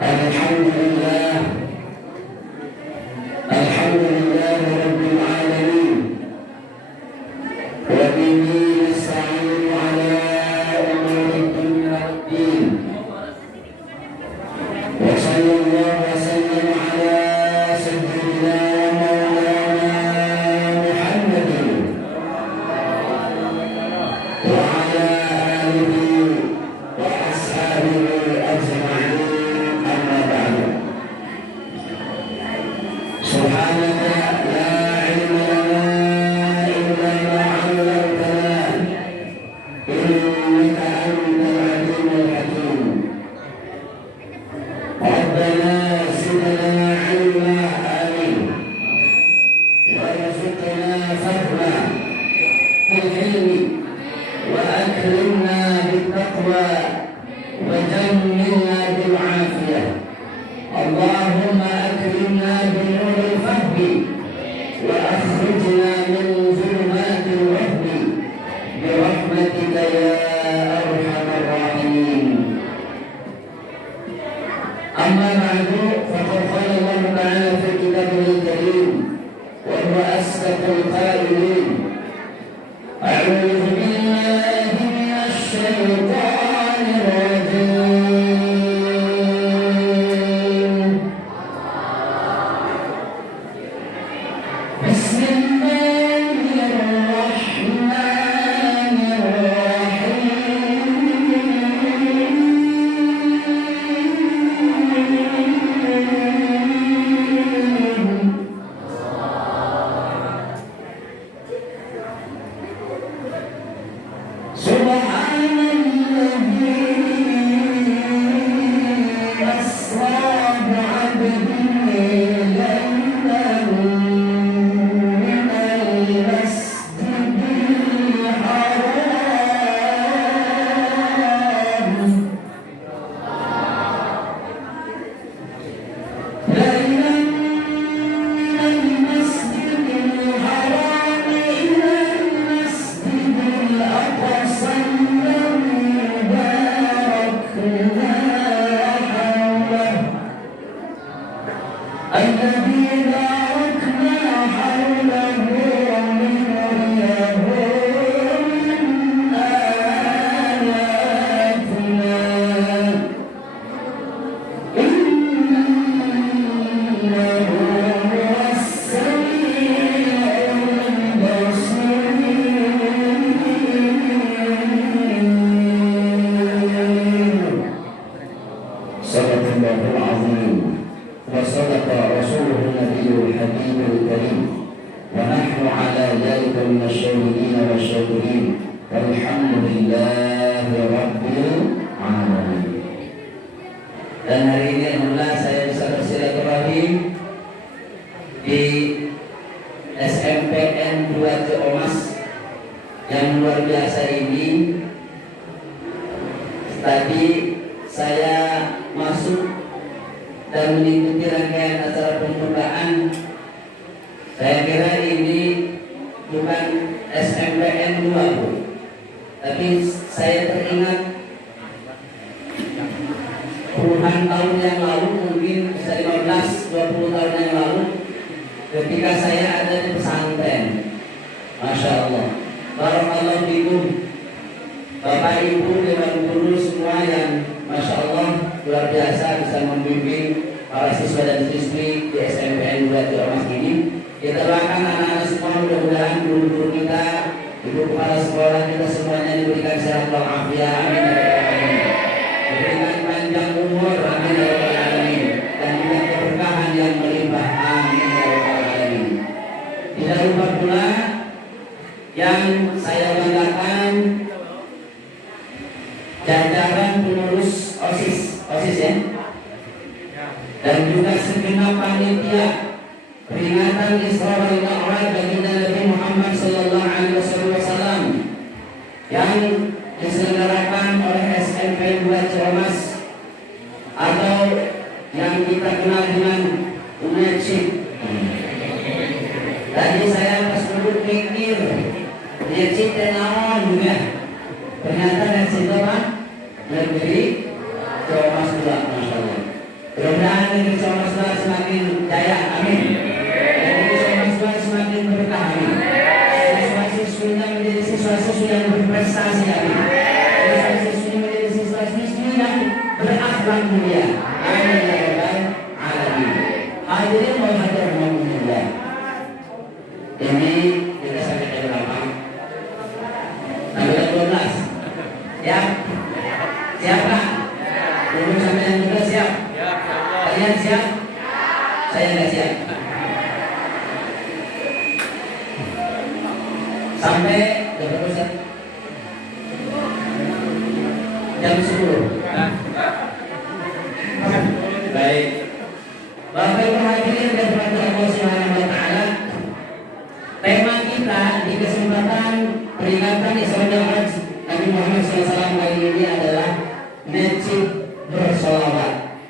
الحمد لله الحمد لله رب العالمين وبه نستعين على أمور الدنيا والدين وصلى الله وسلم على سيدنا ومولانا محمد وعلى آله وأصحابه أجمعين. أما بعد، سبحانك لا علم لنا إلا ما علمتنا إنك أنت العليم الحكيم. ربنا زدنا علما آمين وارزقنا فهما بالعلم وأكرمنا بالتقوى وجملنا بالعافية. اللهم أكرمنا بنور الفهم وأخرجنا من ظلمات الوهم برحمتك يا أرحم الراحمين. أما بعد، فقد قال الله تعالى في كتابه الكريم وهو أصدق القائلين: أعوذ بالله من الشيطان الرجيم. بسم الله الرحمن الرحيم. سبحان الذي أسرى بعبده ليلا من المسجد الحرام ليلا من المسجد الحرام إلى المسجد الأقصى الذي باركنا حوله لنريه من آياتنا إنه هو السميع البصير. صدق الله العظيم وصدق رسوله النبي الحبيب الكريم، ونحن على ذلك من الشاهدين والشاكرين، والحمد لله رب العالمين. Dan hari ini alhamdulillah saya bisa bersilaturahim di SMPN 2 Ciamas yang luar biasa ini. Tadi saya masuk dan mengikuti rangkaian acara pembukaan. Saya kira ini bukan SMPN 2, Bu. Tapi saya teringat puluhan tahun yang lalu, mungkin bisa 15-20 tahun yang lalu, ketika saya ada di pesantren. Masya Allah, barakallahu fikum, Bapak Ibu Dewan Guru semua yang Masya Allah luar biasa bisa membimbing para siswa dan siswi di SMPN 2 Ciamas ini. Kita doakan anak-anak semua, mudah-mudahan guru-guru kita, ibu kepala sekolah kita semuanya diberikan sehat walafiat, amin ya rabbal alamin. Diberikan panjang umur, amin ya rabbal alamin, dan juga keberkahan yang melimpah, amin ya rabbal alamin. Tidak lupa pula yang saya banggakan, jajaran pengurus OSIS ya, dan juga segenap panitia peringatan Isra wal Mi'raj baginda Nabi Muhammad sallallahu alaihi wasallam yang diselenggarakan oleh SMPN 2 Ciamas atau yang kita kenal dengan UNECIP. Tadi saya pas duduk mikir UNECIP tenawan ya. Ternyata dari situ Pak negeri Ciamas pula, Masya Allah. Mudah-mudahan negeri Somastera semakin jaya, amin. Negeri Somastera semakin berkah, amin. Siswa-siswinya menjadi siswa-siswi yang berprestasi, amin. Siswa-siswinya menjadi siswa-siswi yang berakhlak mulia, amin ya rabbal alamin. Hadirin wal hadirat rahimakumullah. Ini kita sampai jam berapa? Sampai jam 12. Siap? Siap Pak? Belum sampai jam 12 siap? Kalian siap? Saya nggak siap. Sampai jam berapa siap? Jam 10. Baik. Bapak Ibu hadirin dan Allah Subhanahu wa taala. Tema kita di kesempatan peringatan Isra Mi'raj Nabi Muhammad SAW kali ini adalah najib bersolawat,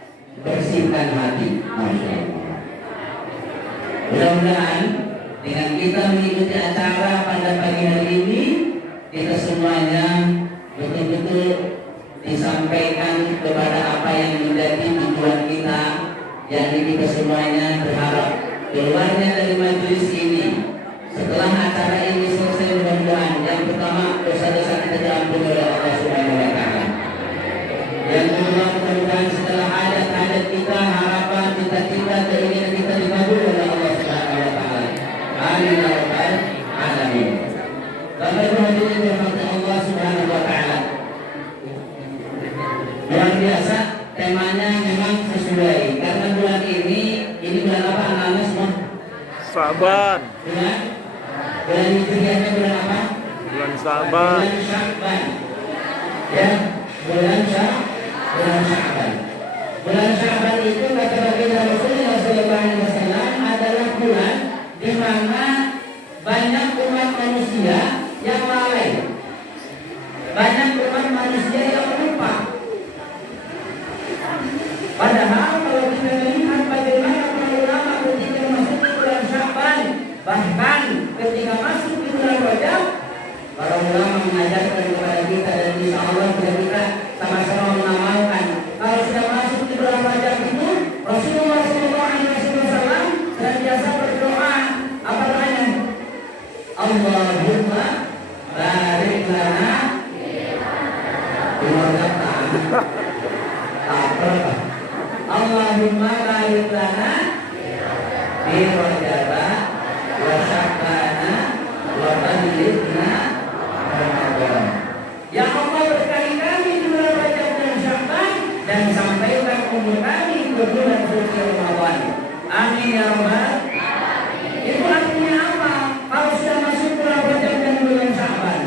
bersihkan hati. Masya Allah. Mudah-mudahan dengan kita mengikuti acara pada pagi hari ini, kita semuanya betul-betul disampaikan kepada apa yang menjadi tujuan kita, yakni kita semuanya berharap keluarnya dari majelis ini. Setelah acara ini selesai, mudah-mudahan yang pertama dosa-dosa kita diampuni oleh Allah Subhanahu wa taala. Yang kedua, mudah-mudahan setelah hajat-hajat kita, harapan, cita-cita, keinginan kita dikabul oleh Allah Subhanahu wa taala. Amin ya rabbal alamin. Bapak Ibu hadirin dirahmati Allah Subhanahu wa taala. Luar biasa, temanya memang sesuai karena bulan ini bulan apa anak-anak semua? Sa'ban. Bulan Hijriahnya bulan apa? Bulan Sa'ban. Bulan Sya'ban. Ya, bulan Sya'ban. Bulan Sya'ban itu kata baginda Rasulullah SAW adalah bulan di mana banyak umat manusia yang lalai, banyak umat manusia yang lupa. Padahal kalau kita melihat bagaimana para ulama ketika masuk di bulan Sya'ban, bahkan ketika masuk di bulan Rajab, para ulama mengajarkan kepada kita dan insya Allah kita sama-sama mengamalkan. Kalau sudah masuk di bulan Rajab itu, Rasulullah SAW senantiasa berdoa apa namanya? Allahumma barik lana Allahumma barik lana fi Rajab wa Sya'ban wa ballighna Ramadan. Ya Allah, berkahi kami di bulan Rajab dan Sya'ban dan sampaikan umur kami ke bulan suci Ramadan. Amin ya rabbal. Itu artinya apa? Kalau sudah masuk bulan Rajab dan bulan Sya'ban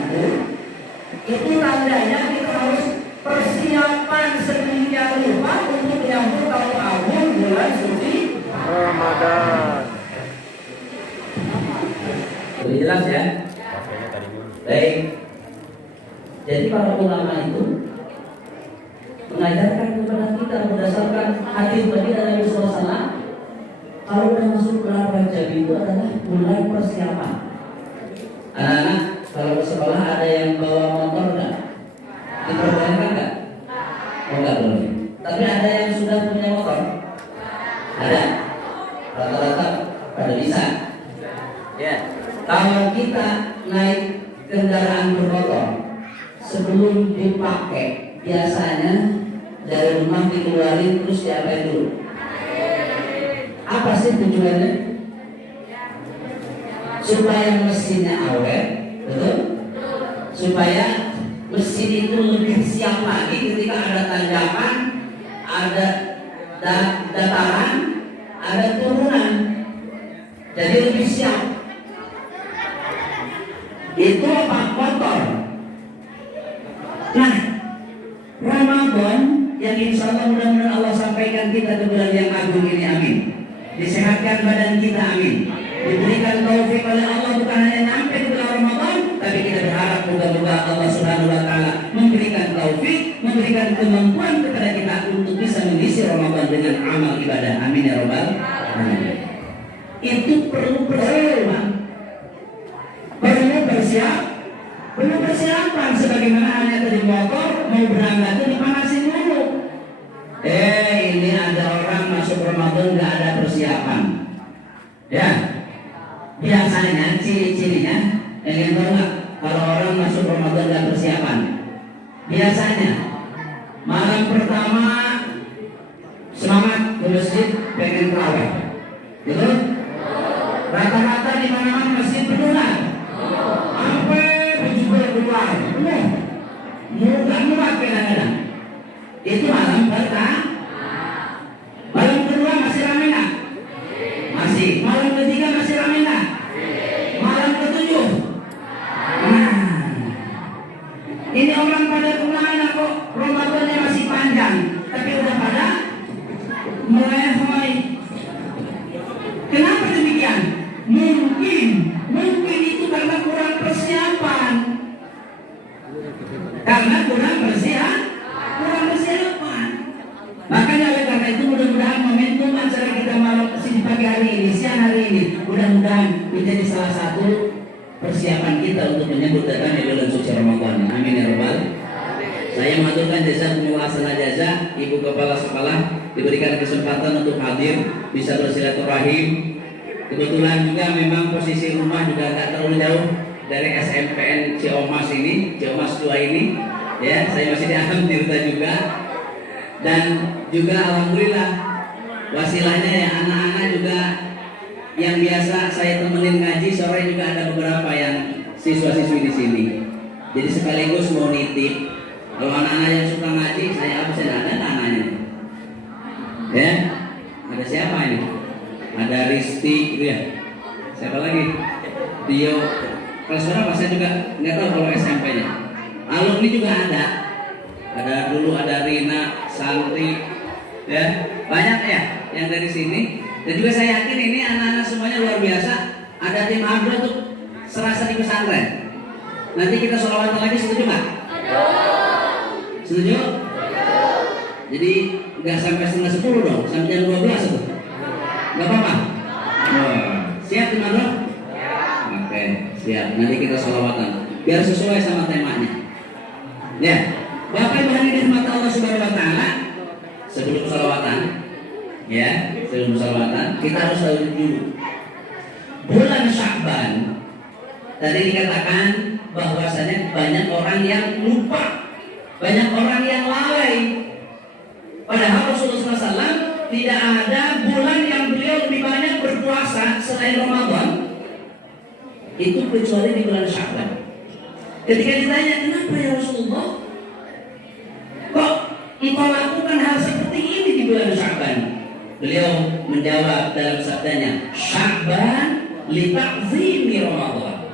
itu tandanya kita harus persiapan sedemikian rupa untuk menyambut tahun agung bulan suci Ramadan. Lebih jelas ya? Baik. Jadi para ulama itu mengajarkan kepada kita berdasarkan hadis baginda Nabi SAW, kalau sudah masuk bulan Rajab itu adalah bulan persiapan. Anak-anak kalau ke sekolah ada yang bawa motor enggak? Diperbolehkan enggak? Oh enggak boleh. Tapi ada yang sudah punya motor? Ada. Rata-rata pada bisa. Ya. Kalau kita naik kendaraan bermotor, sebelum dipakai biasanya dari rumah dikeluarin terus diapain dulu? Apa sih tujuannya? Supaya mesinnya awet, betul? Supaya mesin itu lebih siap lagi ketika ada tanjakan, ada dataran, ada turunan. Jadi lebih siap. Itu apa? Motor. Nah, Ramadan yang insya Allah mudah-mudahan Allah sampaikan kita ke bulan yang agung ini, amin. Disehatkan badan kita, amin. Diberikan taufik oleh Allah bukan hanya sampai ke bulan Ramadan, tapi kita berharap moga-moga Allah Subhanahu wa taala memberikan taufik, memberikan kemampuan kepada kita untuk bisa mengisi Ramadan dengan amal ibadah. Amin ya rabbal alamin. Itu perlu persiapan. Perlu persiapan sebagaimana hanya tadi motor mau berangkat itu dipanasin dulu. Ini ada orang masuk Ramadan nggak ada persiapan. Ya, biasanya ciri-cirinya, ingin tahu nggak kalau orang masuk Ramadan nggak persiapan? Biasanya malam pertama semangat ke masjid, pengen terawih, gitu? Rata-rata di mana-mana masjid penuh lah, sampai berjubel keluar, penuh, mudah kadang-kadang. Itu malam pertama. Malam kedua masih ramai nggak? Masih. Malam ketiga masih ramai nggak? Malam ketujuh. Nah, ini orang pada kemana kok? Ramadannya masih panjang, tapi udah pada mulai. Kenapa demikian? Mungkin itu karena kurang persiapan. Makanya oleh karena itu mudah-mudahan momentum acara kita malam kesini pagi hari ini, siang hari ini, mudah-mudahan menjadi salah satu persiapan kita untuk menyambut datangnya bulan suci Ramadan. Amin ya rabbal. Saya mengaturkan jasa Ibu Kepala Sekolah diberikan kesempatan untuk hadir, bisa bersilaturahim. Kebetulan juga memang posisi rumah juga tidak terlalu jauh dari SMPN Ciomas ini, Ciomas 2 ini. Ya, saya masih di Aham Tirta juga. Dan juga alhamdulillah wasilahnya ya anak-anak juga yang biasa saya temenin ngaji sore juga ada beberapa yang siswa-siswi di sini. Jadi sekaligus mau nitip. Kalau anak-anak yang suka ngaji, saya absen ada anaknya. Ya, ada siapa ini? Ada Risti, gitu ya. Siapa lagi? Dio. Kelas berapa? Saya juga nggak tahu kalau SMP-nya. Alumni juga ada. Ada dulu ada Rina, Santi, ya banyak ya yang dari sini. Dan juga saya yakin ini anak-anak semuanya luar biasa. Ada tim Abdo tuh serasa di pesantren. Nanti kita sholawatan lagi, setuju nggak? Setuju? Jadi nggak sampai setengah 10 dong, sampai jam 12 tuh. Nggak apa-apa? Siap tim Abdo? Oke, siap. Nanti kita sholawatan biar sesuai sama temanya. Ya. Bapak Ibu hadirin dirahmati Allah Subhanahu wa taala, sebelum sholawatan, ya, sebelum sholawatan kita harus tahu dulu. Bulan Sya'ban tadi dikatakan bahwasanya banyak orang yang lupa, banyak orang yang lalai. Padahal Rasulullah SAW tidak ada bulan yang beliau lebih banyak berpuasa selain Ramadan itu kecuali di bulan Sya'ban. Ketika ditanya kenapa ya Rasulullah, kok engkau lakukan hal seperti ini di bulan Sya'ban? Beliau menjawab dalam sabdanya, Sya'ban li ta'zimi Ramadan.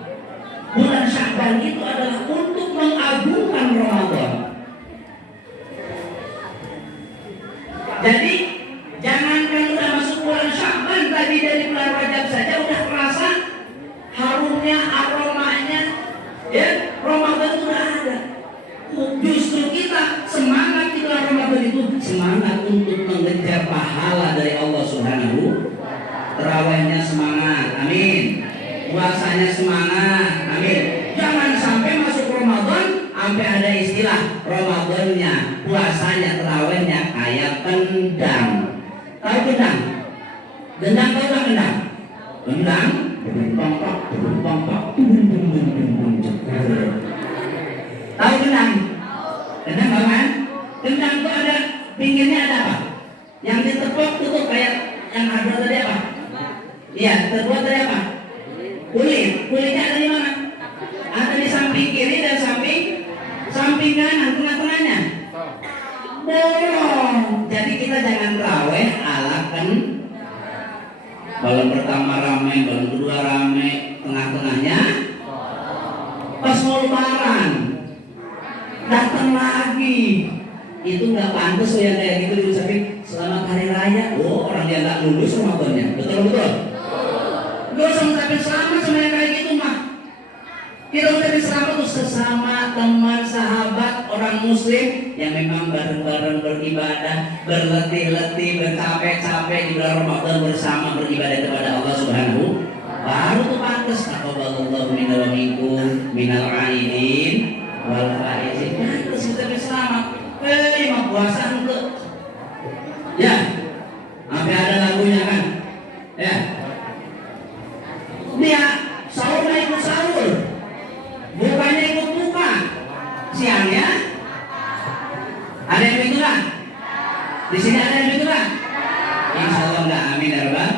Bulan Sya'ban itu adalah untuk mengagungkan Ramadan. Jadi jangankan udah masuk bulan Sya'ban, tadi dari bulan Rajab saja udah terasa harumnya, aromanya, ya Ramadan itu udah ada. Justru kita semangat di bulan Ramadan itu semangat untuk mengejar pahala dari Allah Subhanahu. Terawihnya semangat, amin. Puasanya semangat, amin. Jangan sampai masuk Ramadan sampai ada istilah Ramadannya, puasanya, terawihnya kayak kendang. Tahu kendang? Kendang tahu nggak kendang? Kendang, tahu kendang? Kendang apa kan? Kendang itu ada pinggirnya ada apa? Yang ditepuk itu kayak yang ada tadi apa? Iya, terbuat dari apa? Kulit. Kulitnya ada di mana? Ada di samping kiri dan samping kanan, tengah-tengahnya. Bolong. Jadi kita jangan terawih ala balon pertama ramai, balon kedua ramai, tengah-tengahnya pas mau lebaran datang lagi, itu nggak pantas ya kayak gitu diucapin selamat hari raya. Oh, orang dia nggak lulus Ramadannya, betul. Gak usah ngucapin selamat sama yang kayak gitu mah. Kita ucapin selamat tuh sesama teman, sahabat, orang muslim yang memang bareng-bareng beribadah, berletih-letih, bercapek-capek di bulan Ramadan bersama beribadah kepada Allah Subhanahu. Baru tuh pantas. Taqabbalallahu minna wa minkum minal aidin wal faizin. Terus kita selamat. Mah puasa untuk ya. Sampai itu Pak? Insya Allah enggak, amin ya Rabbal.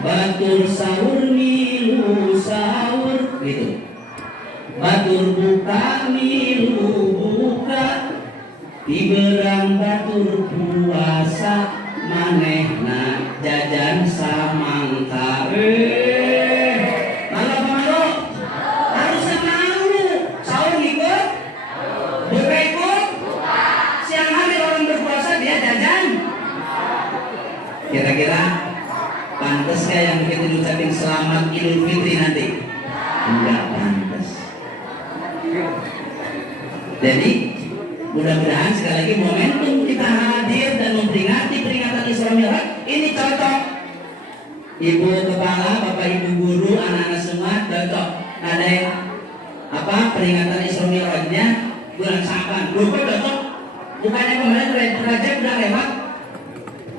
Batur sahur milu sahur gitu. Batur buka milu buka. Tiberang batur puasa manehna jajan samangka. Malu apa malu? Harusnya malu. Sahur ikut? Buka ikut? Siang hari orang berpuasa dia jajan. Kira-kira pantas gak yang begitu diucapin selamat Idul Fitri nanti? Enggak pantas. Jadi mudah-mudahan sekali lagi momentum kita hadir dan memperingati peringatan Isra Mi'raj ini cocok. Ibu kepala, bapak ibu guru, anak-anak semua cocok. Ada yang peringatan Isra Mi'rajnya bulan Sya'ban. Lupa cocok. Bukannya kemarin Rajab udah lewat.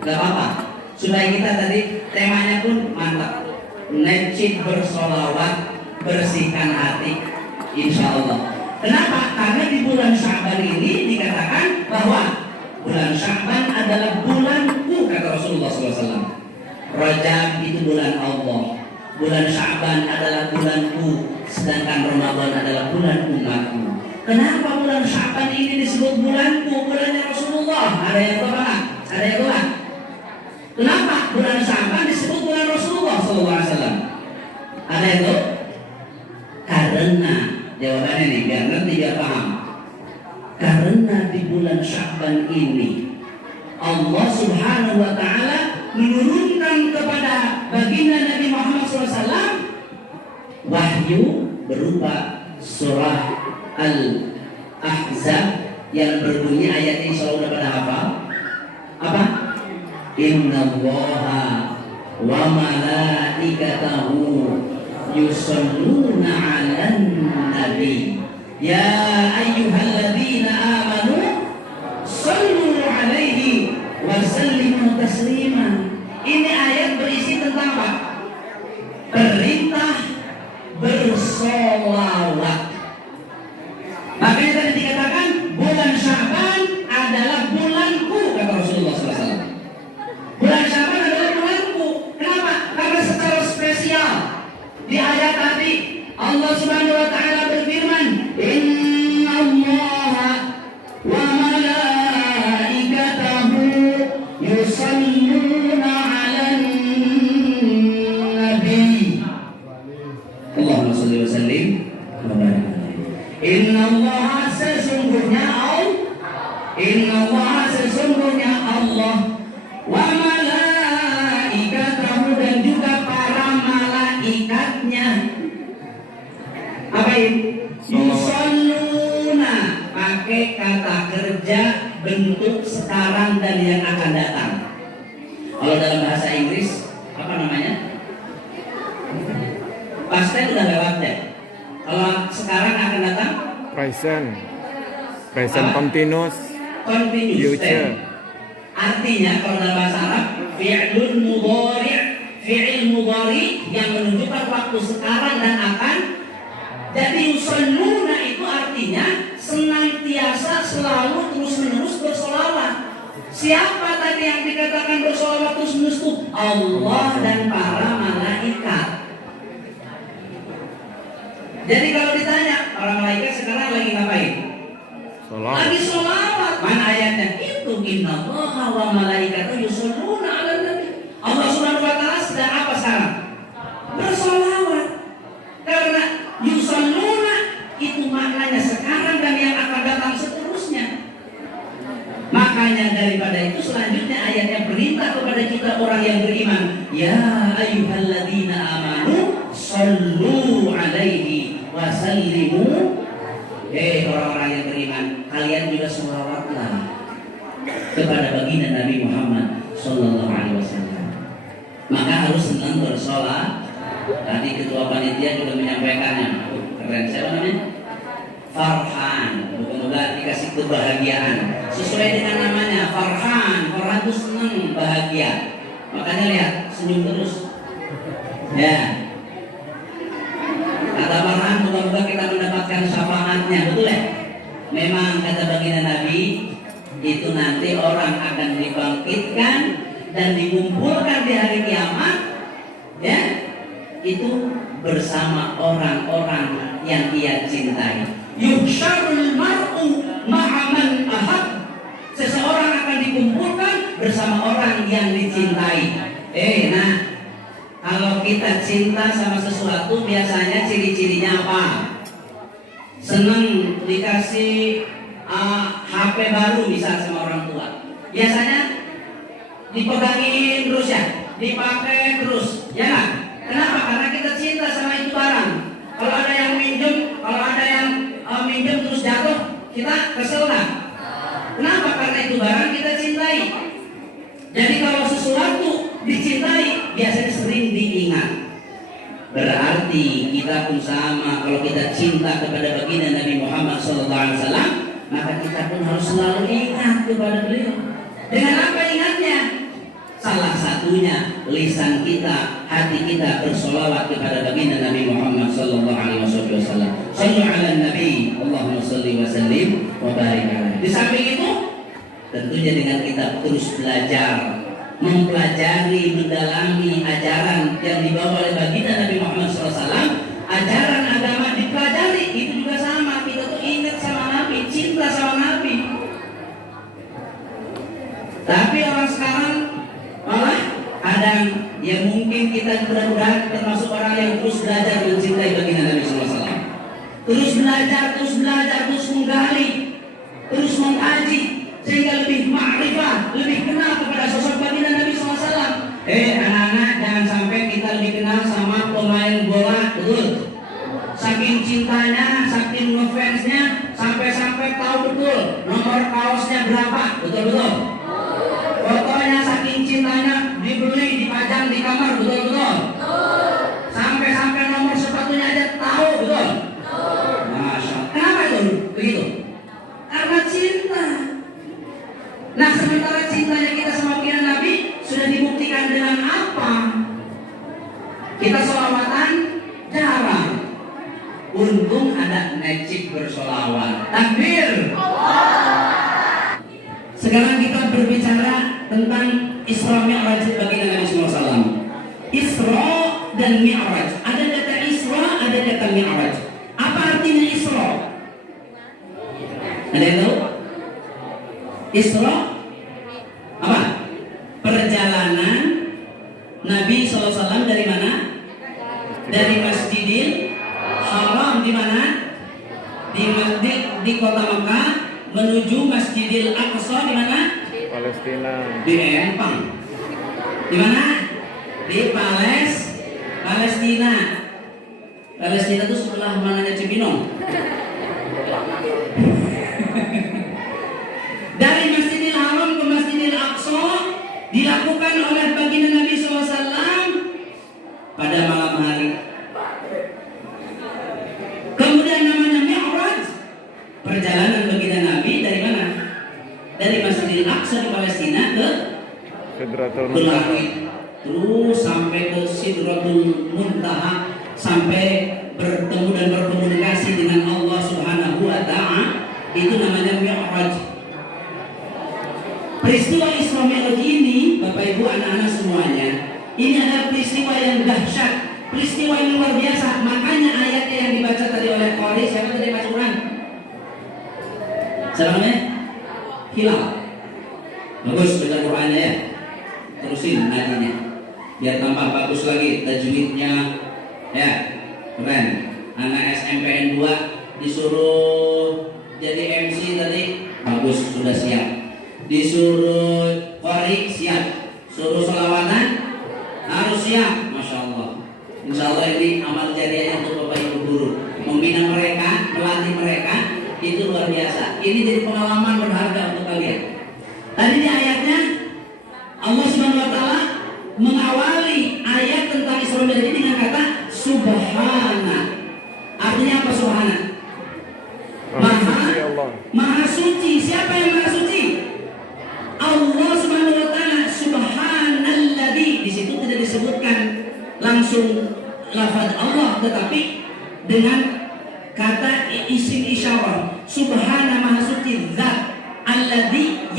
Gak apa-apa. Supaya kita tadi temanya pun mantap. Necit bersolawat, bersihkan hati, insya Allah. Kenapa? Karena di bulan Sya'ban ini dikatakan bahwa bulan Sya'ban adalah bulanku, kata Rasulullah SAW. Rajab itu bulan Allah, bulan Sya'ban adalah bulanku, sedangkan Ramadan adalah bulan umatku. Kenapa bulan Sya'ban ini disebut bulanku, bulannya Rasulullah? Ada yang tahu nggak? Ada yang tahu? Kenapa bulan Sya'ban disebut bulan Rasulullah SAW? Ada yang tahu? Karena jawabannya nih, biar ngerti, biar paham. Karena di bulan Sya'ban ini Allah Subhanahu wa Ta'ala menurunkan kepada baginda Nabi Muhammad SAW wahyu berupa surah Al-Ahzab yang berbunyi ayat ini, selalu udah pada hafal. Apa? Innallaha wa malaikatahu yusalluna 'alan nabi ya ayyuhalladzina amanu sallu 'alaihi wa sallimu taslima. Ini ayat berisi tentang apa? Perintah bersolawat. Makanya tadi dikatakan bulan Sya'ban adalah bulanku, kata Rasulullah SAW. Bulan Sya'ban adalah bulanku. Kenapa? Karena secara spesial di ayat tadi Allah Subhanahu wa Ta'ala berfirman, Innallaha wa malaikatahu yusalluna 'alan nabi. Allahumma shalli wa sallim wa barik alaihi. Innallaha sesungguhnya Allah wa malaikatahu dan juga para malaikatnya. Apa ini? Yusalluna, pakai kata kerja bentuk sekarang dan yang akan datang. Kalau dalam bahasa Inggris apa namanya? Pasti udah lewat deh. Kalau sekarang akan datang? Present continuous Continuous future. tense. Artinya kalau dalam bahasa Arab fi'lun mudhari', fi'il mudhari yang menunjukkan waktu sekarang dan akan. Jadi yusalluna itu artinya senantiasa selalu terus-menerus bersolawat. Siapa tadi yang dikatakan bersolawat terus-menerus itu? Allah dan para malaikat. Jadi kalau ditanya, para malaikat sekarang lagi ngapain? Lagi sholawat. Mana ayatnya? Itu innallaha wa malaikatahu yusholluna 'alan nabi. Allah Subhanahu wa Ta'ala sedang apa sekarang? Bersolawat. Karena yusholluna itu maknanya sekarang dan yang akan datang seterusnya. Makanya daripada itu selanjutnya ayatnya perintah kepada kita orang yang beriman. Ya ayyuhalladzina amanu sallu 'alaihi wa sallimu. Orang-orang yang beriman, kalian juga sholawatlah kepada baginda Nabi Muhammad Sallallahu Alaihi Wasallam. Maka harus senang bersolat. Tadi ketua panitia juga menyampaikannya. Keren, siapa namanya? Farhan. Semoga dikasih kebahagiaan sesuai dengan namanya. Farhan. Farhan itu senang, bahagia. Makanya lihat, senyum terus. Ya. Kata Farhan, moga-moga kita mendapatkan syafaatnya, betul ya? Memang kata baginda Nabi, itu nanti orang akan dibangkitkan dan dikumpulkan di hari kiamat, ya, itu bersama orang-orang yang ia cintai. Yuhsyarul mar'u ma'a man ahab. Seseorang akan dikumpulkan bersama orang yang dicintai. Nah, kalau kita cinta sama sesuatu biasanya ciri-cirinya apa? Senang dikasih HP baru bisa sama orang tua. Biasanya dipegangin terus ya, dipakai terus, ya kan? Kenapa? Karena kita cinta sama itu barang. Kalau ada yang minjem terus jatuh, kita kesel kan? Kenapa? Karena itu barang kita cintai. Jadi kalau sesuatu dicintai biasanya sering diingat. Berarti kita pun sama. Kalau kita cinta kepada baginda Nabi Muhammad SAW, maka kita pun harus selalu ingat kepada beliau. Dengan apa ingatnya? Salah satunya lisan kita, hati kita bersolawat kepada baginda Nabi Muhammad SAW. Sallu ala Nabi, Allahumma salli wa sallim wa barik alaihi. Di samping itu, tentunya dengan kita terus belajar, mempelajari, mendalami ajaran yang dibawa oleh baginda Nabi Muhammad SAW. Ajaran agama dipelajari, itu juga sama. Kita tuh ingat sama Nabi, cinta sama Nabi. Tapi orang sekarang malah kadang yang mungkin kita mudah-mudahan termasuk orang yang terus belajar mencintai baginda Nabi SAW. Terus belajar, terus menggali, terus mengkaji, sehingga lebih ma'rifah, lebih kenal kepada sosok baginda Nabi SAW. Anak-anak, jangan sampai kita lebih kenal sama pemain bola, betul? Saking cintanya, saking ngefansnya, sampai-sampai tahu betul nomor kaosnya berapa, betul-betul? Fotonya saking cintanya dibeli, dipajang di kamar, betul-betul? Sampai-sampai nomor sepatunya aja tahu, betul? Masya Allah. Kenapa itu begitu? Karena cinta. Nah, sementara cintanya kita sama baginda Nabi sudah dibuktikan dengan apa? Kita sholawatan jarang. Untung ada necip bersolawat. Takbir. Sekarang kita berbicara tentang Isra Mi'raj baginda Nabi SAW. Isra dan Mi'raj. Ada kata Isra, ada kata Mi'raj. Apa artinya Isra? Ada yang tahu? Isra apa? Perjalanan Nabi SAW dari mana? Dari Masjidil Haram di mana? Di kota Mekah menuju Masjidil Aqsa di mana? Palestina. Di Empang. Di mana? Di Palestina. Palestina itu sebelah mananya Cibinong. Dari Masjidil Haram ke Masjidil Aqsa dilakukan oleh baginda Nabi SAW pada malam hari. Kemudian namanya Mi'raj, perjalanan baginda Nabi dari mana? Dari Masjidil Aqsa di Palestina ke Sidratul langit, terus sampai ke Sidratul Muntaha, sampai bertemu dan berkomunikasi dengan Allah Subhanahu wa Ta'ala. Itu namanya Mi'raj. Peristiwa Isra Mi'raj ini, Bapak Ibu, anak-anak semuanya, ini adalah peristiwa yang dahsyat, peristiwa yang luar biasa. Makanya ayatnya yang dibaca tadi oleh Qari, siapa tadi Mas Quran? Siapa namanya? Hilal. Bagus baca Qurannya ya. Terusin ngajinya, biar tambah bagus lagi tajwidnya. Ya, keren. Anak SMPN 2 disuruh jadi MC tadi, bagus, sudah siap. Disuruh Qari, siap. Suruh sholawatan harus siap. Masya Allah. Insya Allah ini amal jariahnya untuk Bapak Ibu guru, membina mereka, melatih mereka, itu luar biasa. Ini jadi pengalaman berharga untuk kalian. Tadi di ayatnya Allah Subhanahu wa Ta'ala mengawali ayat tentang Isra Mi'raj ini dengan kata Subhana. Artinya apa Subhana? Maha suci. Siapa yang maha suci? Allah Subhanahu wa Ta'ala. Subhanalladzi. Di situ tidak disebutkan langsung lafaz Allah, tetapi dengan kata isim isyarah. Subhana, maha suci, zat alladzi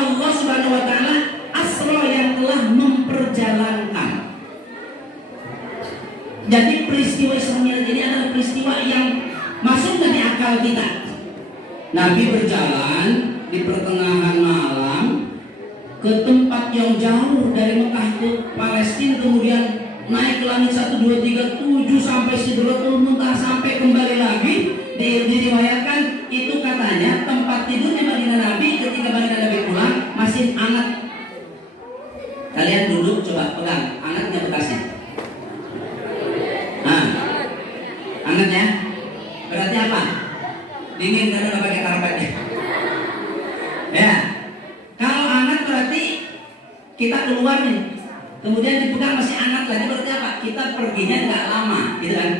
Allah Subhanahu wa taala asra yang telah memperjalankan. Jadi peristiwa Isra Mi'raj ini adalah peristiwa yang masuk di akal kita. Nabi berjalan di pertengahan malam ke tempat yang jauh dari Mekah ke Palestina, kemudian naik ke langit 1, 2, 3, 7 sampai Sidratul Muntaha sampai kembali lagi. Diriwayatkan itu katanya tempat tidurnya baginda Nabi ketika baginda Nabi pulang masih hangat. Kalian duduk coba pegang hangatnya bekasnya. Nah, hangatnya berarti apa? Dingin karena nggak pakai karpetnya. Ya, kalau hangat berarti kita keluar nih, kemudian dipegang masih hangat lagi, berarti apa? Kita perginya nggak lama, gitu kan?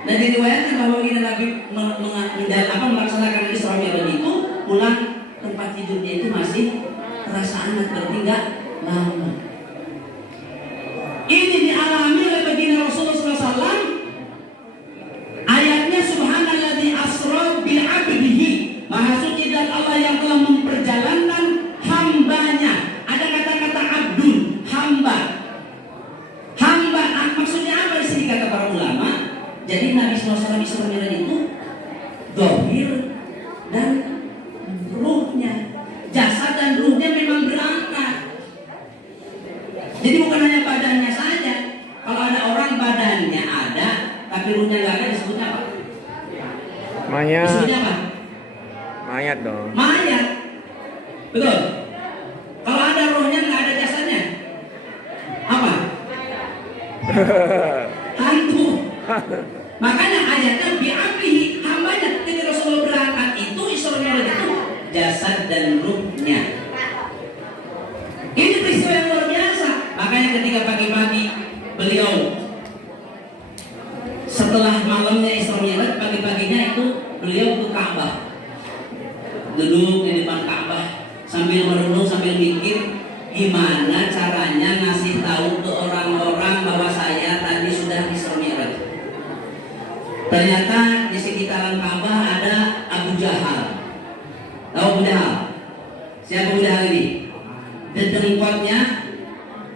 Dan diriwayatkan bahwa kita Nabi melaksanakan Isra Mi'raj itu pulang tempat tidurnya itu masih terasa hangat, berarti nggak lama. Ini dialami oleh baginda Rasulullah SAW. Ayatnya Subhanalladzi asra bi 'abdihi, Maha suci dan Allah yang telah memperjalankan hambanya. Ada kata-kata abdun, hamba. Hamba, maksudnya apa di sini kata para ulama? Jadi Nabi SAW Isra Mi'raj itu zahir dan ruhnya, jasad dan ruhnya memang berangkat. Jadi bukan hanya badannya saja. Kalau ada orang badannya ada, tapi ruhnya nggak ada, disebutnya apa? Mayat. Disebutnya apa? Mayat dong. Mayat. Betul. Kalau ada rohnya nggak ada jasadnya, apa? Hantu. Makanya ayatnya bi'abihi, hambanya. Ketika Rasulullah berangkat itu Isra Mi'raj itu jasad dan ruhnya. Ini peristiwa yang luar biasa. Makanya ketika pagi-pagi beliau setelah malamnya Isra Mi'raj, pagi-paginya itu beliau ke Ka'bah, duduk di depan Ka'bah sambil merenung, sambil mikir gimana caranya ngasih tahu ke orang-orang bahwa saya tadi sudah Isra Mi'raj. Ternyata di sekitaran Ka'bah ada Abu Jahal. Tahu Abu Jahal? Siapa Abu Jahal ini? Dedengkotnya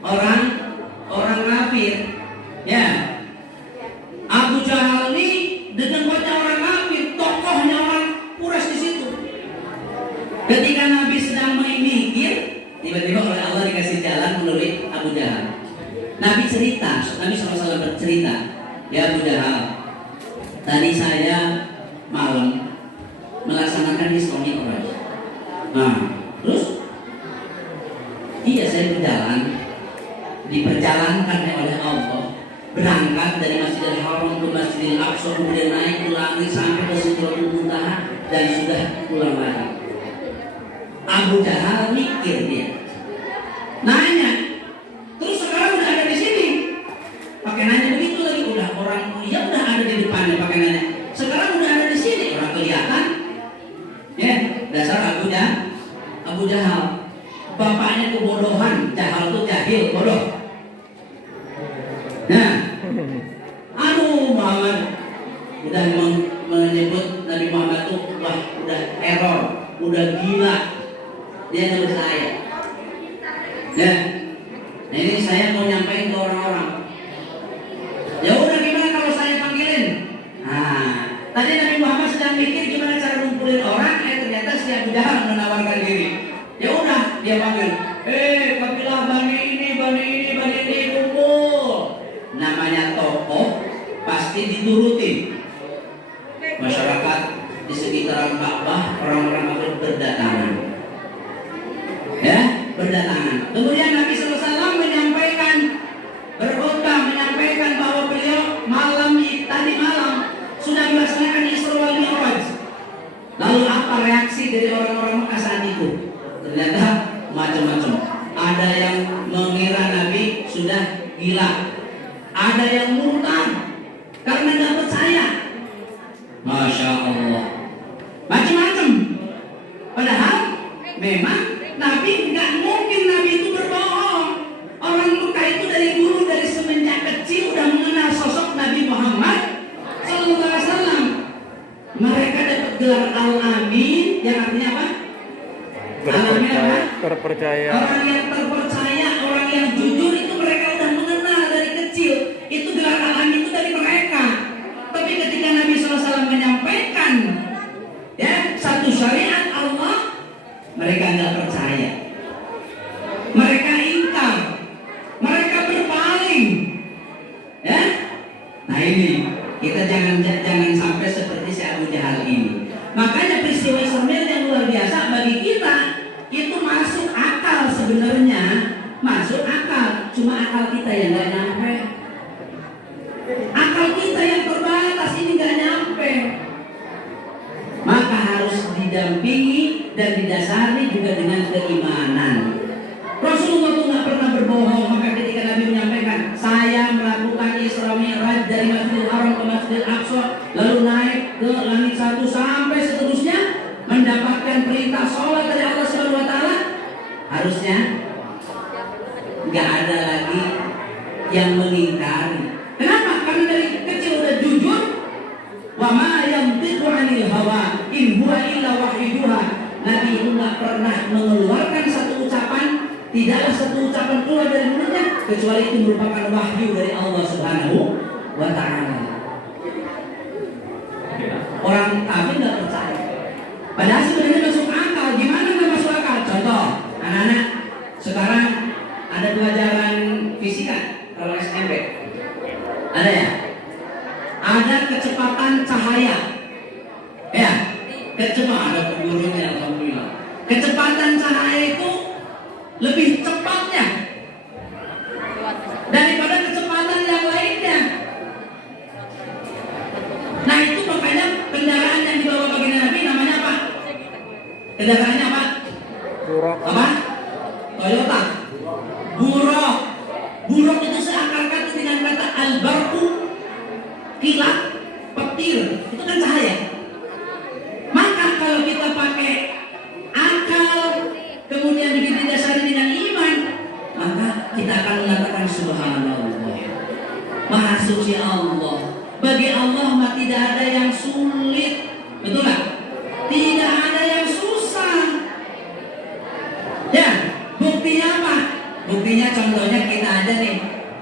orang kafir. Ya. Abu Jahal ini dedengkotnya orang kafir, tokohnya orang Quraisy di situ. Ketika Nabi sedang memikir, tiba-tiba oleh Allah dikasih jalan melalui Abu Jahal. Nabi cerita, Nabi SAW bercerita, ya Abu Jahal, tadi saya malam melaksanakan Isra Mi'raj. Nah, terus iya saya berjalan, diperjalankan oleh Allah, berangkat dari Masjidil Haram ke Masjidil Aqsa, kemudian naik ke langit sampai ke Sidratul Muntaha dan sudah pulang lagi. Abu Jahal mikir dia, nanya, terus sekarang udah ada di sini, pakai nanya begitu lagi, udah orang ya udah ada di depannya, pakai nanya, sekarang udah ada di sini, orang kelihatan, ya dasar Abu Jahal, bapaknya kebodohan, Jahal tuh jahil, bodoh. Nah, Muhammad udah menyebut Nabi Muhammad tuh wah udah error, udah gila. Dia nggak percaya. Ya, nah ini saya mau nyampaikan ke orang-orang. Ya udah gimana kalau saya panggilin? Nah, tadi Nabi Muhammad sedang mikir gimana cara ngumpulin orang, ternyata si Abu Jahal menawarkan diri. Ya udah dia panggil, kabilah bani ini kumpul. Namanya tokoh pasti diturutin. Masyarakat di sekitaran Ka'bah orang-orang itu berdatangan. Ya, berdatangan. Kemudian Nabi SAW menyampaikan berkhutbah, menyampaikan bahwa beliau tadi malam sudah melaksanakan Isra wal Mi'raj. Lalu apa reaksi dari orang-orang Mekah saat itu? Ternyata macam-macam. Ada yang mengira Nabi sudah gila, ada yang murtad karena tidak percaya. Masya Allah, macam-macam. Padahal memang Nabi nggak mungkin Nabi itu berbohong. Orang Mekah itu dari dulu, dari semenjak kecil udah mengenal sosok Nabi Muhammad SAW. Mereka dapat gelar Al-Amin, yang artinya apa? Al-Amin apa? terpercaya. Orang yang terpercaya, orang yang jujur itu mereka udah mengenal dari kecil. Itu gelar alam itu dari mereka. Tapi ketika Nabi SAW menyampaikan ya satu syariat Allah, mereka nggak percaya. Mereka ingkar. Mereka berpaling. Ya, nah ini kita jangan sampai seperti si Abu Jahal ini. Makanya peristiwa Ismail yang luar biasa bagi kita itu masuk akal sebenarnya, masuk akal. Cuma akal kita yang nggak nyampe. Akal kita yang terbatas ini nggak nyampe. Maka harus didampingi dan didasari juga dengan keimanan. Rasulullah itu nggak pernah berbohong. Maka ketika Nabi menyampaikan, saya melakukan Isra Mi'raj dari Masjidil Haram ke Masjidil Aqsa, lalu naik ke langit satu sampai seterusnya, mendapatkan perintah sholat dari Allah Subhanahu Wa Taala, harusnya nggak ada lagi yang mengingkari. Kenapa? Karena dari kecil udah jujur. Wa ma yantiqu 'anil hawa in huwa illa wahyuha. Nabi itu nggak pernah mengeluarkan satu ucapan, tidaklah satu ucapan keluar dari mulutnya kecuali itu merupakan wahyu dari Allah Subhanahu wa Ta'ala. Orang kafir nggak percaya. Padahal sebenarnya masuk akal. Gimana nggak masuk akal? Contoh, anak-anak sekarang ada pelajaran fisika kalau SMP. Ada ya? Ada kecepatan cahaya. Ya, kecepatan ada gurunya alhamdulillah. Kecepatan cahaya itu lebih cepatnya daripada kecepatan yang lainnya. Nah itu makanya kendaraan yang dibawa baginda Nabi namanya apa? Kendaraannya apa? Buruk. Apa? Toyota. Buruk. Buruk itu seakan-akan dengan kata al-barqu, kilat, petir. Itu kan cahaya. Maka kalau kita pakai akal, kemudian didasari dengan iman, maka kita akan mengatakan subhanallah, maha suci Allah. Bagi Allah mah tidak ada yang sulit, betul nggak? Tidak ada yang susah. Ya, buktinya apa? Buktinya contohnya kita ada nih,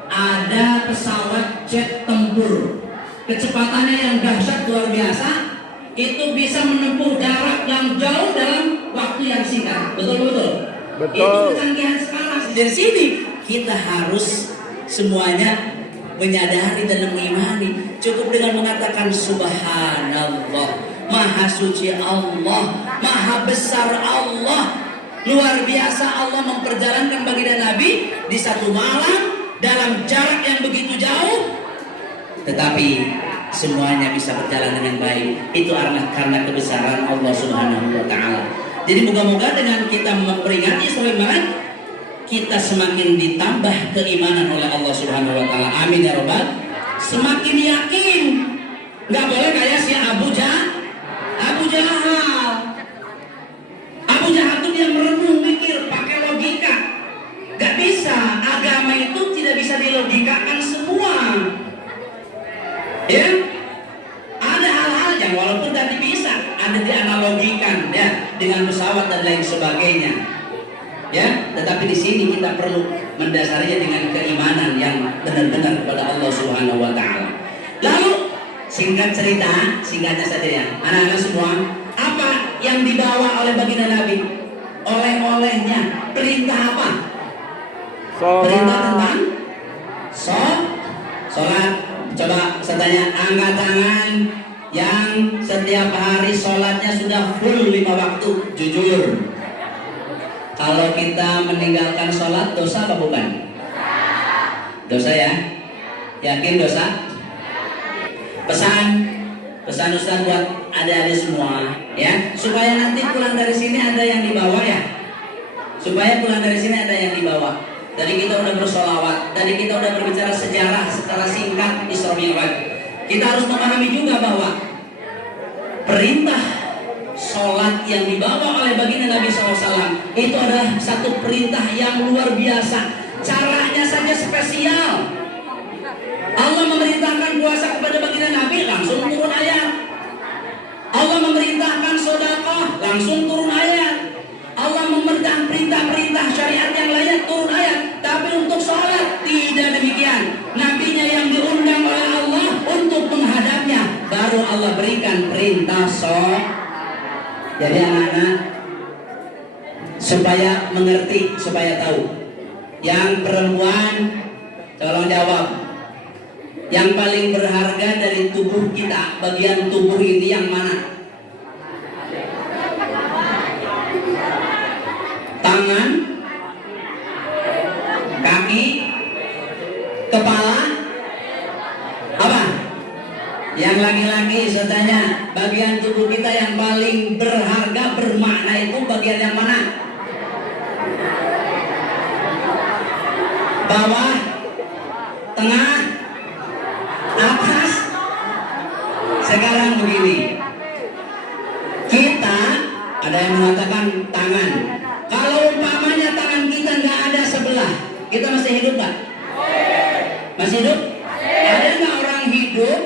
ada pesawat jet tempur, kecepatannya yang dahsyat luar biasa, itu bisa menempuh jarak yang jauh dalam waktu yang singkat. Betul. Itu kecanggihan sekarang. Dari sini kita harus semuanya menyadari dan mengimani. Cukup dengan mengatakan subhanallah, maha suci Allah, maha besar Allah. Luar biasa Allah memperjalankan baginda Nabi di satu malam dalam jarak yang begitu jauh, tetapi semuanya bisa berjalan dengan baik. Itu karena kebesaran Allah Subhanahu wa Ta'ala. Jadi moga-moga dengan kita memperingati Isra Mi'raj, kita semakin ditambah keimanan oleh Allah Subhanahu wa Ta'ala. Amin ya Rabbal. Semakin yakin. Nggak boleh kayak si Abu Jahal. Abu Jahal itu dia merenung, mikir, pakai logika. Gak bisa. Agama itu tidak bisa dilogikakan semua. Ya, ada hal-hal yang walaupun tadi bisa, ada dianalogikan ya dengan pesawat dan lain sebagainya. Ya, tetapi di sini kita perlu mendasarinya dengan keimanan yang benar-benar kepada Allah Subhanahu wa Ta'ala. Lalu singkat cerita, singkatnya saja ya, anak-anak semua, apa yang dibawa oleh baginda Nabi? Oleh-olehnya perintah apa? Perintah tentang sholat. Coba saya tanya, angkat tangan yang setiap hari sholatnya sudah full 5 waktu, jujur. Kalau kita meninggalkan sholat, dosa apa bukan? Dosa ya? Yakin dosa? Pesan Ustaz buat adik-adik semua ya, supaya nanti pulang dari sini ada yang dibawa ya. Supaya pulang dari sini ada yang dibawa. Tadi kita udah bersolawat, tadi kita udah berbicara sejarah secara singkat Isra Mi'raj. Kita harus memahami juga bahwa perintah sholat yang dibawa oleh baginda Nabi SAW itu adalah satu perintah yang luar biasa. Caranya saja spesial. Allah memerintahkan puasa kepada baginda Nabi, langsung turun ayat. Allah memerintahkan sedekah, langsung turun ayat. Allah memegang perintah-perintah syariat yang lainnya turun ayat, tapi untuk sholat tidak demikian. Nabinya yang diundang oleh Allah untuk menghadapnya, baru Allah berikan perintah sholat. Jadi anak-anak, supaya mengerti, supaya tahu, yang perempuan tolong jawab. Yang paling berharga dari tubuh kita, bagian tubuh ini yang mana? Tangan, kaki, kepala, apa? Yang laki-laki saya tanya, bagian tubuh kita yang paling berharga, bermakna itu bagian yang mana? Bawah, tengah, atas. Sekarang begini, kita ada yang mengatakan tangan. Kalau umpamanya tangan kita nggak ada sebelah, kita masih hidup nggak? Masih hidup? Ada nggak orang hidup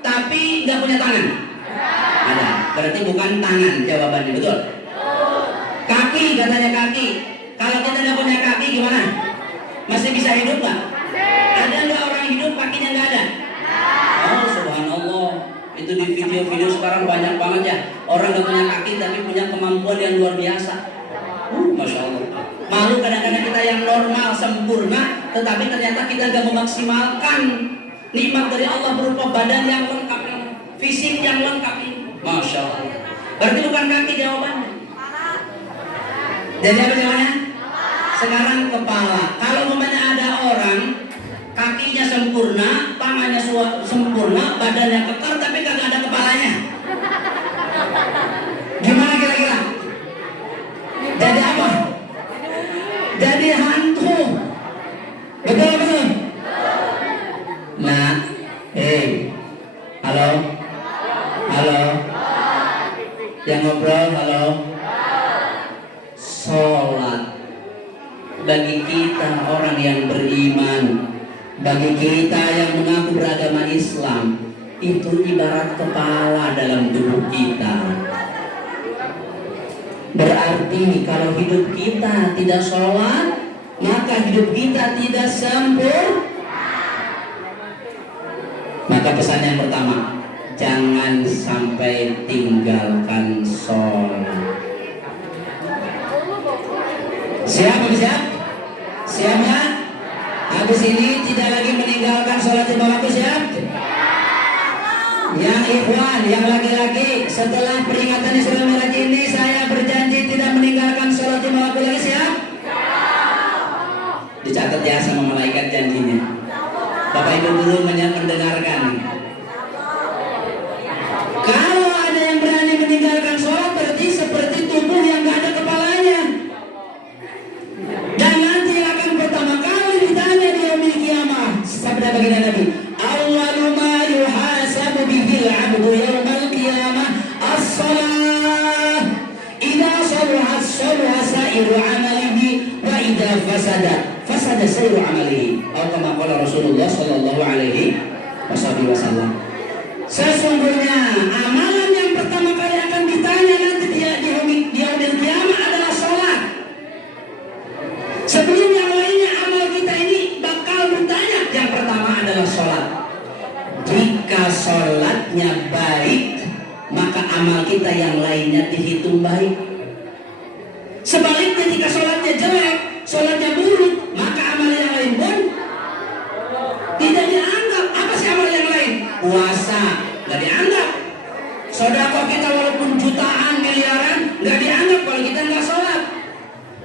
tapi nggak punya tangan? Ada. Berarti bukan tangan jawabannya, betul? Kaki, katanya kaki. Kalau kita nggak punya kaki gimana? Masih bisa hidup nggak? Ada nggak orang hidup kakinya nggak ada? Oh subhanallah. Itu di video-video sekarang banyak banget ya. Orang nggak punya kaki tapi punya kemampuan yang luar biasa. Masya Allah. Malu kadang-kadang kita yang normal, sempurna, tetapi ternyata kita nggak memaksimalkan nikmat dari Allah berupa badan yang lengkap, fisik yang lengkap ini. Masya Allah. Berarti bukan kaki jawabannya. Jadi apa jawabannya? Sekarang kepala. Kalau umpamanya ada orang kakinya sempurna, tangannya sempurna, badannya kekar, tapi kagak ada kepalanya. Gimana kira-kira? Jadi apa? Jadi hantu. Betul. Nah, halo, yang ngobrol, halo. Sholat bagi kita orang yang beriman, bagi kita yang mengaku beragama Islam, itu ibarat kepala dalam tubuh kita. Berarti kalau hidup kita tidak sholat, maka hidup kita tidak sempurna. Maka pesan yang pertama, jangan sampai tinggalkan sholat. Siap? Siap ya? Habis ini tidak lagi meninggalkan sholat lima waktu, siap? Yang ikhwan, yang laki-laki, setelah peringatan Isra Mi'raj ini saya berjanji tidak meninggalkan sholat lima waktu lagi, siap? Dicatat ya sama malaikat janjinya. Bapak Ibu guru mendengarkan. Kalau ada yang berani meninggalkan sholat, berarti seperti tubuh yang gak ada kepalanya. Dan nanti akan pertama kali ditanya di yaumil qiyamah. Sabda baginda Nabi, awwalu ma yuhasabu bihil 'abdu yaumal qiyamah as-shalah. Idza salahat salaha sa'iru 'amalihi wa idza fasada sa'iru 'amalihi. Atau kama qala Rasulullah sallallahu alaihi wasallam. Sesungguhnya amalan yang pertama kali akan ditanya nanti di yaumil qiyamah adalah salat. Sebelum yang lainnya amal kita ini bakal bertanya. Yang pertama adalah sholat. Jika sholatnya baik, maka amal kita yang lainnya dihitung baik. Sebaliknya jika sholatnya jelek, sholatnya buruk, maka amal yang lain pun tidak dianggap. Apa sih amal yang lain? Puasa nggak dianggap. Sedekah kita walaupun jutaan, miliaran, nggak dianggap kalau kita nggak sholat.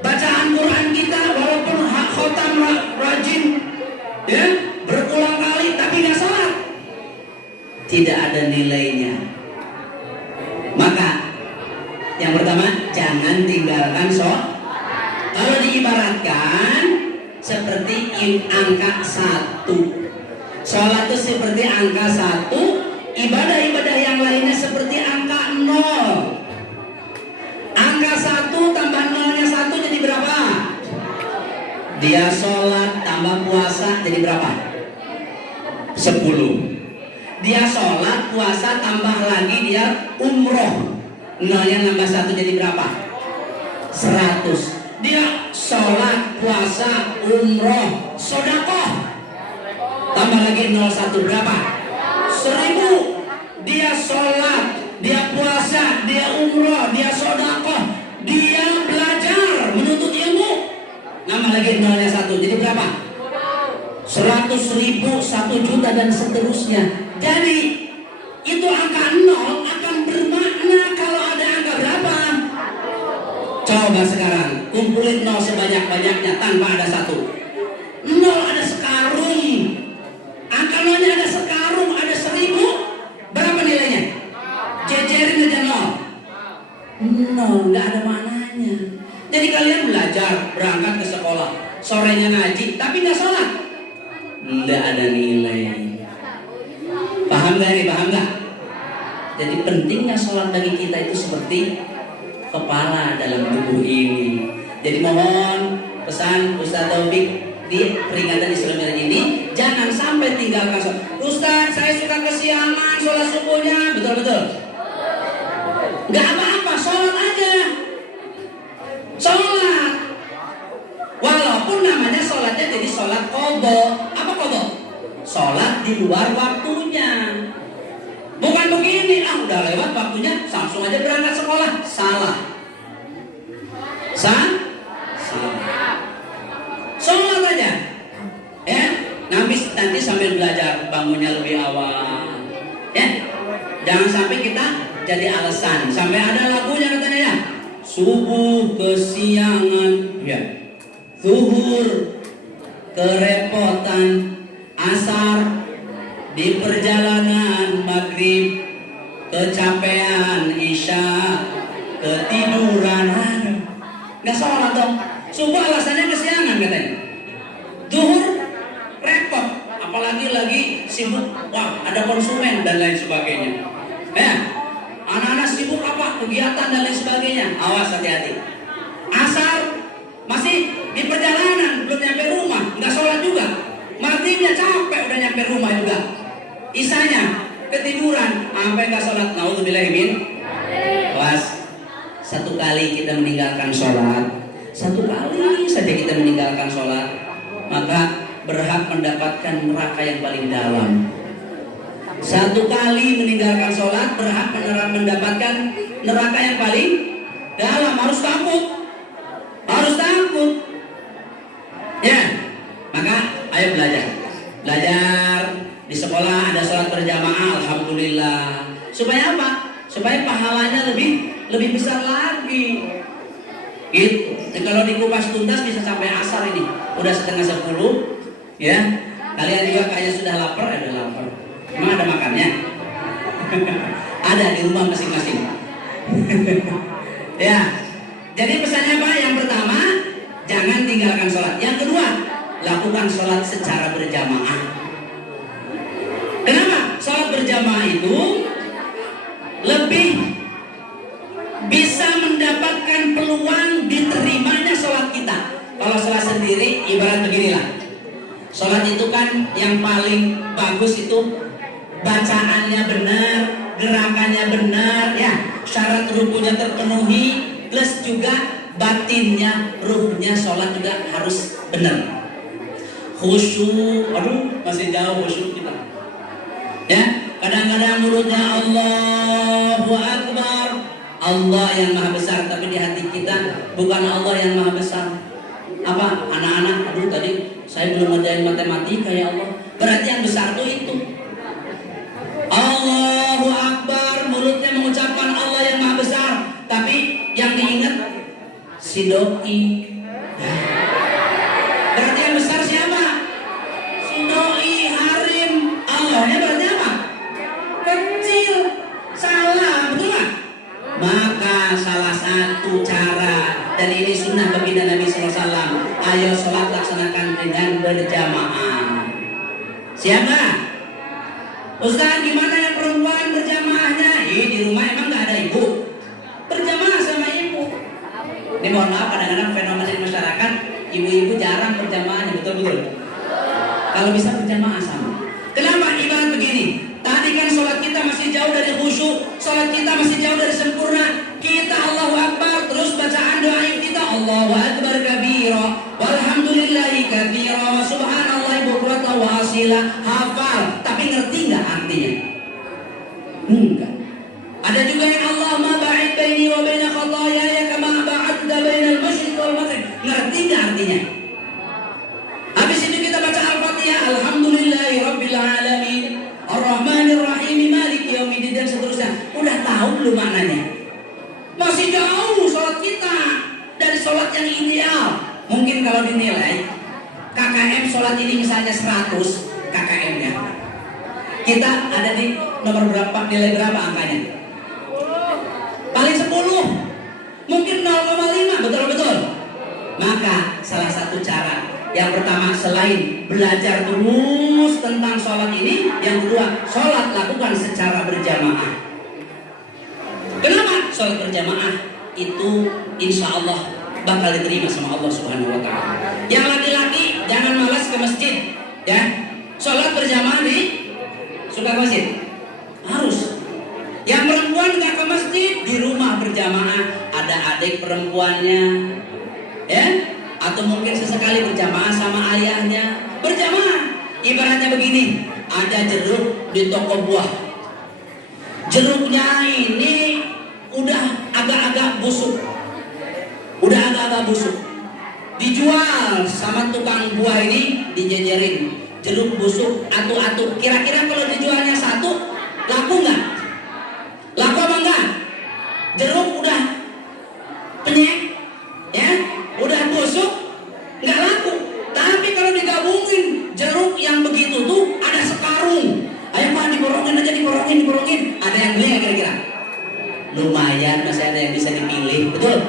Bacaan Quran kita walaupun khotam rajin, ya, berulang kali tapi nggak sholat, tidak ada nilainya. Maka yang pertama, jangan tinggalkan sholat. Kalau diibaratkan seperti angka 1, sholat itu seperti angka 1, ibadah-ibadah yang lainnya seperti angka 0. Angka 1 tambah 0-nya 1 jadi berapa? Dia sholat tambah puasa jadi berapa? 10. Dia sholat, puasa, tambah lagi dia umroh, 0-nya nambah 1 jadi berapa? 100. Dia sholat, puasa, umroh, sodakoh. Tambah lagi 01 berapa? 1000. Dia sholat, dia puasa, dia umroh, dia sodakoh, dia belajar menuntut ilmu. Nambah lagi 01, jadi berapa? 100.000, 1 juta dan seterusnya. Jadi itu angka 0 akan bermakna kalau ada angka berapa? Coba sekarang kumpulin 0 sebanyak-banyaknya tanpa ada 1. 0 ada sekarung. Angka 0-nya ada sekarung, ada 1000. Berapa nilainya? Jejerin aja 0. 0, nggak ada maknanya. Jadi kalian belajar, berangkat ke sekolah, sorenya ngaji, tapi nggak sholat, nggak ada nilai. Paham nggak ini? Paham nggak? Jadi pentingnya sholat bagi kita itu seperti kepala dalam tubuh ini. Jadi mohon pesan Ustaz Taufik di peringatan Islam ini, jangan sampai tinggalkan sholat. Ustaz, saya suka kesiangan sholat subuhnya, betul-betul. Nggak apa-apa, sholat aja. Sholat. Walaupun namanya sholatnya jadi sholat qadha. Apa qadha? Sholat di luar waktunya. Bukan begini, udah lewat waktunya, langsung aja berangkat sekolah. Salah. Salah. Sholat aja. Ya, nanti sambil belajar bangunnya lebih awal. Ya, jangan sampai kita jadi alasan. Sampai ada lagunya katanya ya. Subuh kesiangan, ya. Zuhur kerepotan, asar di perjalanan, maghrib kecapean, isya ketiduran. Nggak sholat dong. Subuh alasannya kesiangan katanya. Zuhur repot, apalagi lagi sibuk, wah ada konsumen dan lain sebagainya. Ya, anak-anak sibuk apa? Kegiatan dan lain sebagainya. Awas, hati-hati. Asar masih di perjalanan, belum nyampe rumah, nggak sholat juga. Maghribnya capek, udah nyampe rumah juga. Isanya ketiduran, sampai nggak sholat. Naudzubillah min. Awas. Satu kali kita meninggalkan sholat, satu kali saja kita meninggalkan sholat, maka berhak mendapatkan neraka yang paling dalam. Satu kali meninggalkan sholat berhak mendapatkan neraka yang paling dalam. Harus takut. Harus takut. Ya, maka ayo belajar. Belajar di sekolah ada sholat berjamaah, alhamdulillah. Supaya apa? Supaya pahalanya lebih besar lagi. Gitu. Dan kalau dikupas tuntas bisa sampai asar ini. Udah 9:30, ya. Kalian juga kayaknya sudah lapar, ada lapar. Emang ada makannya? Ada di rumah masing-masing. Ya. Jadi pesannya apa? Yang pertama, jangan tinggalkan sholat. Yang kedua, lakukan sholat secara berjamaah. Kenapa? Sholat berjamaah itu lebih bisa mendapatkan peluang diterimanya sholat kita. Kalau sholat sendiri, ibarat beginilah. Sholat itu kan yang paling bagus itu bacaannya benar, gerakannya benar, ya, syarat rukunya terpenuhi, plus juga batinnya, ruhnya sholat juga harus benar. Khusyuk, masih jauh khusyuk kita. Ya, kadang-kadang mulutnya Allahu Akbar, Allah yang maha besar, tapi di hati kita bukan Allah yang maha besar. Apa? Anak-anak, tadi saya belum ngerjain matematika ya Allah. Berarti yang besar tuh itu. Allahu Akbar, mulutnya mengucapkan Allah yang maha besar, tapi yang diingat si doi. Berarti yang besar siapa? Si doi, harim. Allahnya berarti apa? Kecil. Salah, betul nggak? Maka salah satu cara, dan ini sunnah baginda Nabi SAW, ayo sholat laksanakan dengan berjamaah. Siapa? Ustaz, gimana yang perempuan berjamaahnya? Di rumah emang nggak ada ibu? Berjamaah sama ibu. Ini mohon maaf, kadang-kadang fenomena di masyarakat, ibu-ibu jarang berjamaahnya, betul-betul. Kalau bisa berjamaah sama. Kenapa? Ibarat begini. Tadi kan sholat kita masih jauh dari khusyuk, sholat kita masih jauh dari sempurna. Kita Allahu Akbar, terus bacaan doa Pancasila, hafal, tapi ngerti nggak artinya? Enggak. Ada juga yang Allahumma ba'id baini wa baina khataayaya kama ba'adta bainal masyriq wal maghrib. Ngerti nggak artinya? Habis itu kita baca Al-Fatihah, alhamdulillahi rabbil alamin, arrahmanir rahim, maliki yaumiddin, dan seterusnya. Udah tahu belum maknanya? Masih jauh sholat kita dari sholat yang ideal. Mungkin kalau dinilai KKM sholat ini misalnya 100 KKM-nya, kita ada di nomor berapa, nilai berapa angkanya? Paling 10, mungkin 0,5, betul-betul. Maka salah satu cara, yang pertama selain belajar terus tentang sholat ini, yang kedua, sholat lakukan secara berjamaah. Kenapa? Sholat berjamaah itu insya Allah bakal diterima sama Allah Subhanahu wa Ta'ala. Yang laki-laki jangan malas ke masjid, ya. Sholat berjamaah suka ke masjid harus. Yang perempuan nggak ke masjid, di rumah berjamaah, ada adik perempuannya, ya, atau mungkin sesekali berjamaah sama ayahnya, berjamaah. Ibaratnya begini, ada jeruk di toko buah, jeruknya ini udah agak-agak busuk, dijual sama tukang buah ini, dijejerin jeruk busuk atu-atu. Kira-kira kalau dijualnya satu, laku nggak? Laku apa enggak? Jeruk udah penyek, ya, udah busuk, nggak laku. Tapi kalau digabungin jeruk yang begitu tuh ada sekarung, ayo Pak diborongin aja, diborongin. Ada yang beli nggak kira-kira? Lumayan, masih ada yang bisa dipilih, betul?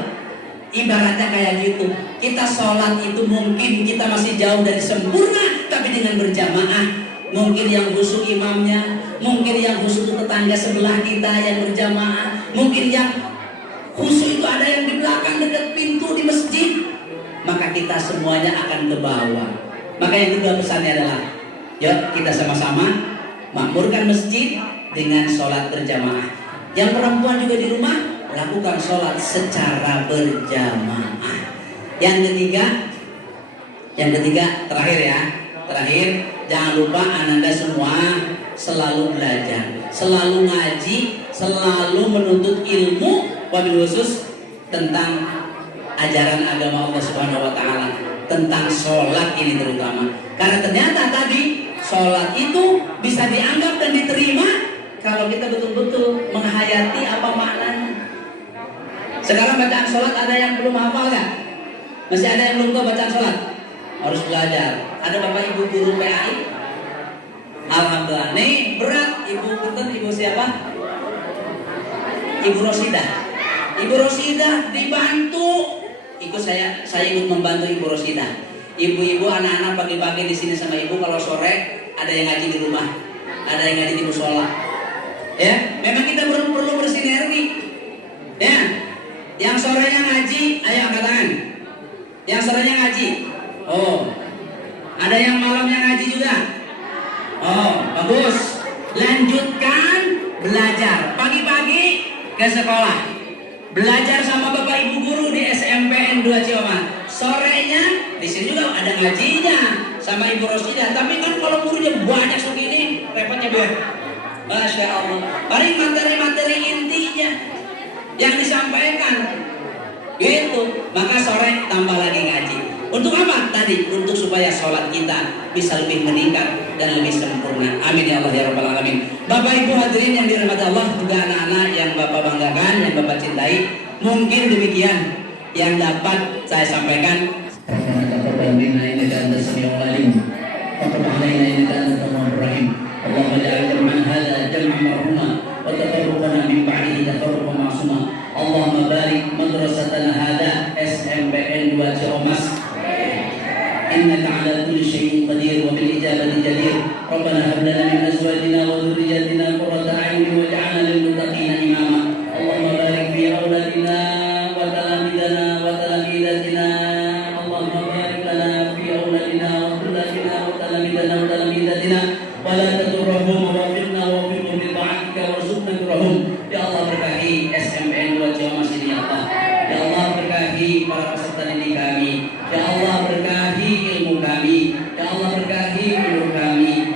Ibaratnya kayak gitu. Kita sholat itu mungkin kita masih jauh dari sempurna, tapi dengan berjamaah. Mungkin yang khusyuk imamnya, mungkin yang khusyuk itu tetangga sebelah kita yang berjamaah, mungkin yang khusyuk itu ada yang di belakang dekat pintu di masjid. Maka kita semuanya akan ke bawah. Maka yang kedua pesannya adalah, yuk kita sama-sama makmurkan masjid dengan sholat berjamaah. Yang perempuan juga di rumah, lakukan sholat secara berjamaah. Yang ketiga terakhir, jangan lupa ananda semua selalu belajar, selalu ngaji, selalu menuntut ilmu, wabil khusus tentang ajaran agama Allah Subhanahu wa Ta'ala, tentang sholat ini terutama. Karena ternyata tadi sholat itu bisa dianggap dan diterima kalau kita betul-betul menghayati apa maknanya. Sekarang bacaan sholat ada yang belum hafal nggak? Masih ada yang belum tahu bacaan sholat? Harus belajar. Ada bapak ibu guru PAI? Alhamdulillah. Nih berat ibu siapa? Ibu Rosidah. Ibu Rosidah dibantu. Ikut saya ikut membantu Ibu Rosidah. Ibu-ibu anak-anak pagi-pagi di sini sama ibu, kalau sore ada yang ngaji di rumah, ada yang ngaji di musola. Ya, memang kita perlu bersinergi. Ya, yang sorenya ngaji, ayo angkat tangan. Yang sorenya ngaji. Oh, ada yang malamnya ngaji juga. Oh, bagus. Lanjutkan belajar. Pagi-pagi ke sekolah. Belajar sama bapak ibu guru di SMPN 2 Ciamat. Sorenya di sini juga ada ngajinya sama Ibu Rosidah. Tapi kan kalau gurunya banyak segini, repotnya biar. Masya Allah. Paling materi-materi intinya yang disampaikan. Gitu. Maka sore tambah lagi ngaji. Untuk apa? Tadi untuk supaya sholat kita bisa lebih meningkat dan lebih sempurna. Amin ya Allah ya Rabbal Alamin. Bapak Ibu hadirin yang dirahmati Allah, juga anak-anak yang Bapak banggakan, yang Bapak cintai. Mungkin demikian yang dapat saya sampaikan. Allahumma barik madrasatana hada SMPN 2 Ciamas. إنك على كل شيء قدير وبالإجابة جدير. ربنا هب لنا من أزواجنا وذرياتنا قرة أعين واجعلنا للمتقين إماما. اللهم بارك في أولادنا وتلاميذنا وتلاميذاتنا. اللهم بارك لنا في أولادنا وذرياتنا وتلاميذنا وتلاميذاتنا ولا تضرهم ووفقنا ووفقهم لطاعتك وارزقنا برهم. Ya Allah, berkahi SMPN 2 Ciamas ini ya Allah. Ya Allah, berkahi para peserta didik kami. Ya Allah, berkahi ilmu kami. Ya Allah, berkahi umur kami.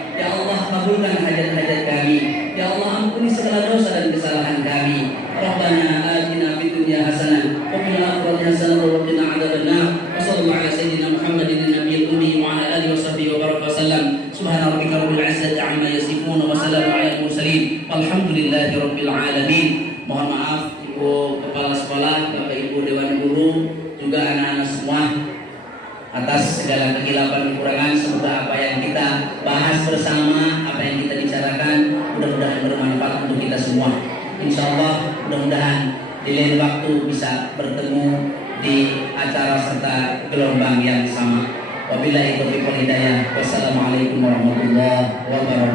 segala kehilapan kekurangan. Semoga apa yang kita bahas bersama, apa yang kita bicarakan, mudah-mudahan bermanfaat untuk kita semua. Insya Allah mudah-mudahan di lain waktu bisa bertemu di acara serta gelombang yang sama. Wabillahi taufiq wal hidayah. Wassalamualaikum warahmatullahi wabarakatuh.